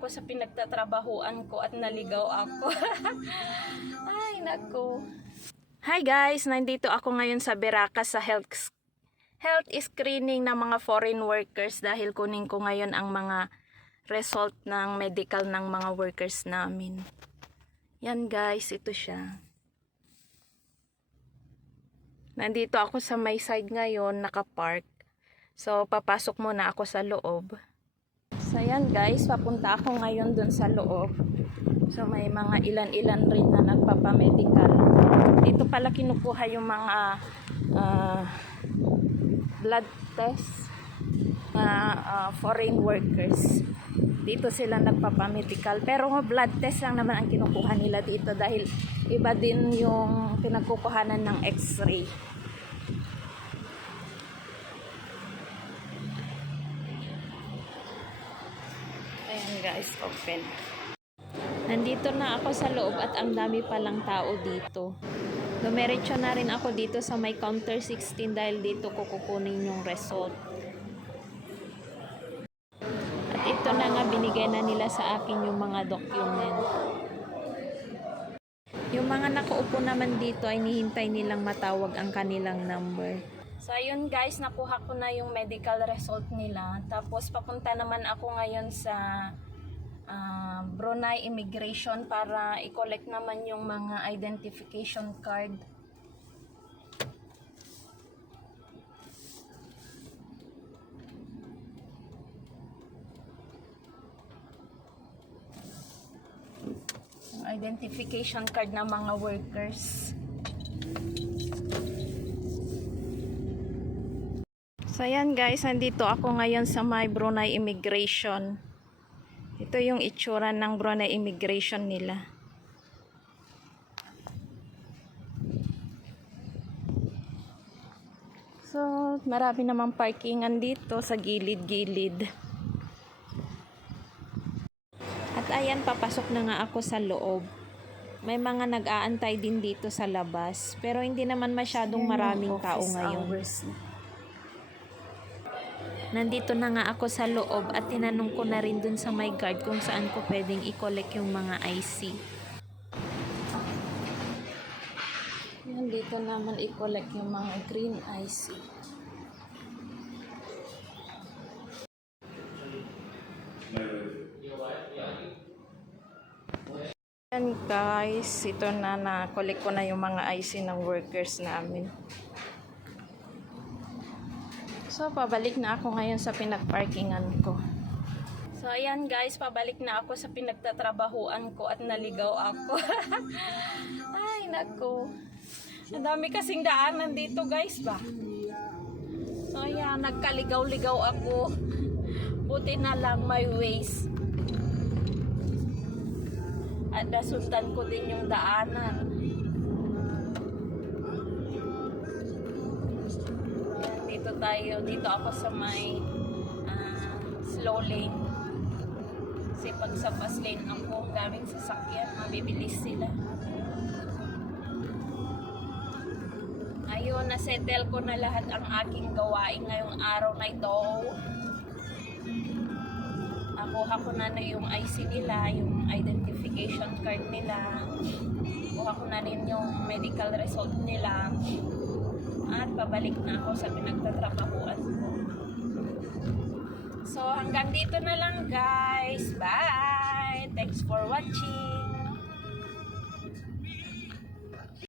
Ako sa pinagtatrabahuan ko at naligaw ako. Ay, nako. Hi guys, nandito ako ngayon sa Veracruz sa health screening ng mga foreign workers dahil kunin ko ngayon ang mga result ng medical ng mga workers namin. Yan guys, ito siya. Nandito ako sa may side ngayon, nakapark. So, papasok muna ako sa loob. So, yan guys, papunta ako ngayon dun sa loob. So, may mga ilan-ilan rin na nagpapamedical. Dito pala kinukuha yung mga blood test na foreign workers. Dito sila nagpapamedical. Pero blood test lang naman ang kinukuha nila dito dahil iba din yung pinagkukuhanan ng x-ray. Ayan guys, open. Nandito na ako sa loob at ang dami palang tao dito. Dumiretso na rin ako dito sa may counter 16 dahil dito ko kukunin yung result. At ito na nga, binigay na nila sa akin yung mga document. Yung mga nakaupo naman dito ay nihintay nilang matawag ang kanilang number. So ayun guys, nakuha ko na yung medical result nila. Tapos papunta naman ako ngayon sa Brunei Immigration para i-collect naman yung mga identification card. Yung identification card ng mga workers. So ayan guys, nandito ako ngayon sa my Brunei Immigration. Ito yung itsura ng Brunei Immigration nila. So, marami namang parkingan dito sa gilid-gilid. At ayan, papasok na nga ako sa loob. May mga nag-aantay din dito sa labas. Pero hindi naman masyadong maraming tao ngayon. Nandito na nga ako sa loob at tinanong ko na rin dun sa my guard kung saan ko pwedeng i-collect yung mga IC. Nandito naman i-collect yung mga green IC. Yan guys, ito na-collect ko na yung mga IC ng workers namin. So, pabalik na ako ngayon sa pinagparkingan ko. So, ayan guys, pabalik na ako sa pinagtatrabahuan ko at naligaw ako. Ay, naku. Ang dami kasing daanan dito guys ba? So, ayan, nagkaligaw-ligaw ako. Buti na lang may ways. At nasundan ko din yung daanan. Dito ako sa may slow lane. Kasi pag sa fast lane ako, daming sasakyan, mabibilis sila. Ayun, nasettle ko na lahat ang aking gawain ngayong araw na ito. Nakuha ko na yung IC nila, yung identification card nila. Kuha ko na rin yung medical result nila. At pabalik na ako sa pinagtatrabahuan ko. So, hanggang dito na lang guys. Bye! Thanks for watching!